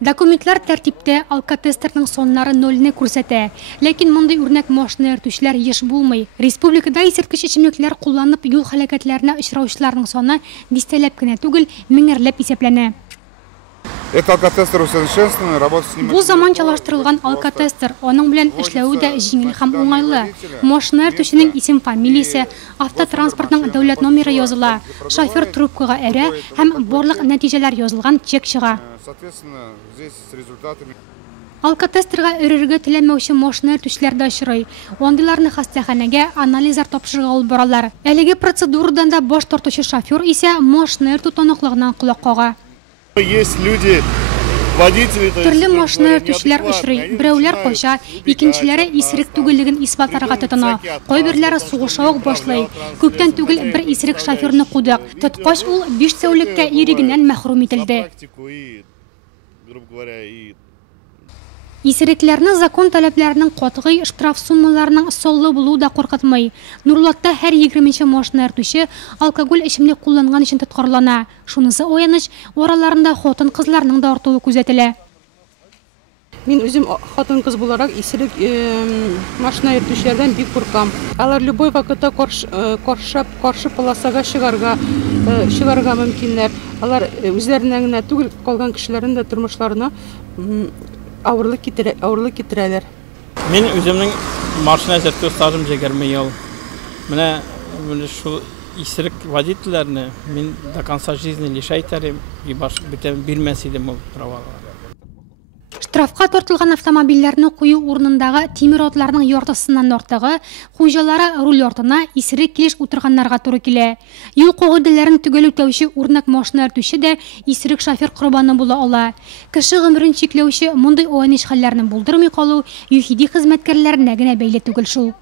Документлар тәртиптә алкотестерның соннары нолны күрсәтә. Ләкин мондай үрнәк машина йөртүчеләр еш булмый. Республикада исерткеч эчемлекләр кулланып юл һәлакәтләренә очраучыларның саны дистәләп кенә түгел, меңәрләп исәпләнә. Бу заманчалаштырылган алкотестер, аның белән эшләүе дә җиңел һәм уңайлы. Машина йөртүченең исем-фамилиясе, автотранспортның дәүләт номеры языла, шофер трубкага әрә һәм барлык нәтиҗәләр язылган чек чыга. Алкотестерга өрергә теләмәүче машина йөртүчеләр дә очрый. Андыйларны хастаханәгә анализлар тапшырырга алып баралар. Әлеге процедурадан да баш тартучы шофер исә машина йөртү таныклыгыннан колак кага. Төрле машина йөртүчеләр очрый. Берәүләр кача, икенчеләре исерек түгеллеген исбатларга тотына. Кайберләре сугыша ук башлый. Күптән түгел бер исерек шоферны кудык. Тоткач ул 5 тәүлеккә ирегеннән мәхрүм ителде. Исерекләрне закон таләпләренең катгый штраф суммаларының соллы булуы да куркытмый. Нурлатта һәр 20нче машина йөртүче алкоголь эчемлек кулланган өчен тоткарлана. Шунысы аяныч, араларында хатын-кызларның да артуы күзәтелә. Мин үзем хатын-кыз буларак исерек машина йөртүчеләрдән бик куркам. Алар любой вакытта каршы полосага чыгарга мөмкиннәр. Алар үзләренә генә түгел, калган кешеләрнең дә тормышларына авырлык китерәләр. Мин үземнең машина йөртү стажым 20 ел. Менә шу исерек водительләрне мин до конца жизни лишайтарым и бирмәс идем ул правалар. Штрафка тартылган автомобильләрне кую урынындагы тимер атларның яртысыннан артыгы хуҗалары руль артына исерек килеш утырганнарга туры килә. Юл кагыйдәләрен төгәл үтәүче урнак машина йөртүче дә исерек шофер корбаны була ала. Кеше гомерен чикләүче мондый аваниш хәлләрне булдырмый калу ЮХИДИ хезмәткәрләренә генә бәйле түгел шул.